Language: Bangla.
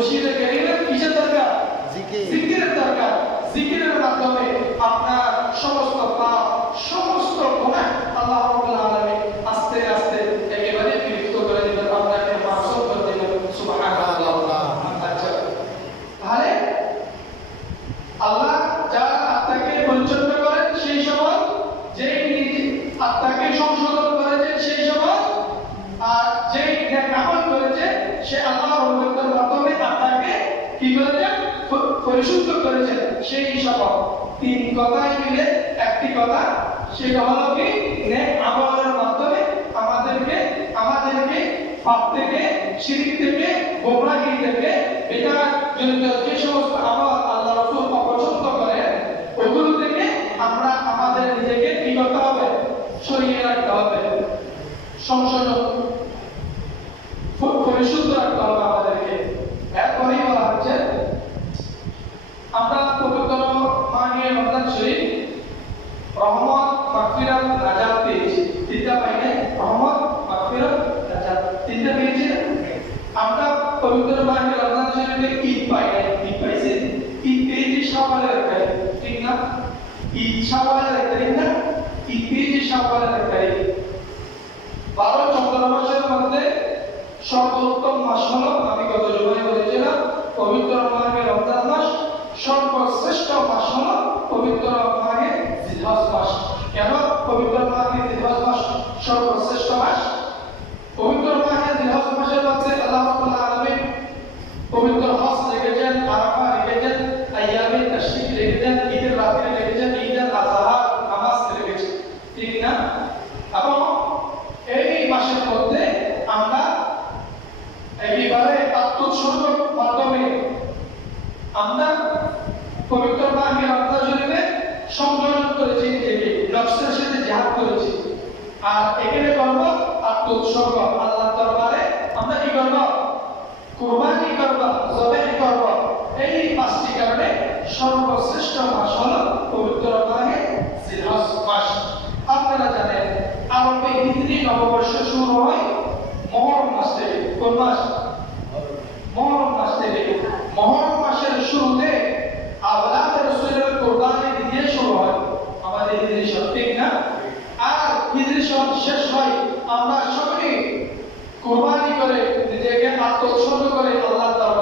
মুর্শিদে কারীমের কিসের দরকার? জিকিরের দরকার। জিকিরের মাধ্যমে আপনার সমস্ত পাপ, সমস্ত গুনাহ আল্লাহ রাব্বুল আলামিন আস্তে আস্তে একেবারে বিলুপ্ত করে দিবেন, আপনাকে মাফ করে দিবেন। সুবহানাল্লাহ। আচ্ছা, তাহলে আল্লাহ যার আত্মাকে পরিচ্ছন্ন করেন সেই সময়, যেই নিজে আত্মাকে সংশোধন করেছেন সেই সময়, আর যেই নেক আমল করেছে সে আল্লাহর রহমতের মাধ্যমে আত্মাকে কি করেছেন? পরিশুদ্ধ করেছেন সেই সময়। তিন কথাই মিলে একটি কথা, সেটা হলো কি নেক আমলের মাধ্যমে আমাদেরকে পাপ থেকে, শিরক থেকে, গোমরাহি থেকে, বিদআত জনিত যে সমস্ত আমল আল্লাহ রাসূল অপছন্দ করেন ওগুলো থেকে আমরা আমাদের নিজেকে কি করতে হবে? সরিয়ে রাখতে হবে, সংশোধন পরিশুদ্ধ রাখতে হবে আমাদেরকে। এরপরেই বলা হচ্ছে আমরা পবিত্র মাহে রমজান শরীফ রহমত, মাগফিরাত, নাজাত পেয়েছি। তিনটা পাইলে রহমত, মাগফিরাত, নাজাত তিনটা পেয়েছি। আমরা পবিত্র মাহে রমজান শরীফে ঈদ পাই নাই, ঈদ পাইছি। ঈদ পেয়েছি শাওয়ালের তারিখ, ঠিক না? ঈদ শাওয়ালের তারিখ না, ঈদ পেয়েছি শাওয়ালের তারিখ। 12-14 মাসের মধ্যে সর্বোত্তম মাস হলো, আমি গত জুমায় বলেছিলাম, পবিত্র মাহে রমজান মাস। সর্বশ্রেষ্ঠ মাস হলো পবিত্র মাহে জিলহজ মাস। কেন পবিত্র মাহে জিলহজ মাস সর্বশ্রেষ্ঠ মাস? পবিত্র মাহে জিলহজ মাসের মধ্যে আল্লাহ রাব্বুল আলামিন পবিত্র হজ রেখেছেন, আরাফা রেখেছেন, আইয়ামে তাশরিক রেখেছেন, ঈদের রাতে রেখেছেন, ঈদের আযহা নামাজ রেখেছেন, ঠিক না? এবং এই মাসের মধ্যে আমরা একেবারে আত্মোৎসর্গের মাধ্যমে আমরা পবিত্র মাহে রমজান শরীফে সংযম করেছি, নিজেকে নফসের সাথে জিহাদ করেছি। আর এখানে করব আত্মোৎসর্গ, আল্লাহর দরবারে আমরা কি করব? কুরবানি করব, জবাহ করব। এই পাঁচটি কারণে সর্বশ্রেষ্ঠ মাস হলো পবিত্র মাহে জিলহজ মাস। আপনারা জানেন আরবে হিজরি নববর্ষ শুরু হয় মুহররম মাস থেকে। কোন মাস? মুহররম মাস থেকে। মুহররম মাসের শুরুতে আওলাদ রাসূলের কুরবানি দিয়ে শুরু হয় আমাদের হিজরি সন, ঠিক না? আর হিজরি সন শেষ হয় আমরা সবাই কুরবানি করে নিজেকে আত্মোৎসর্গ করে আল্লাহর দরবারে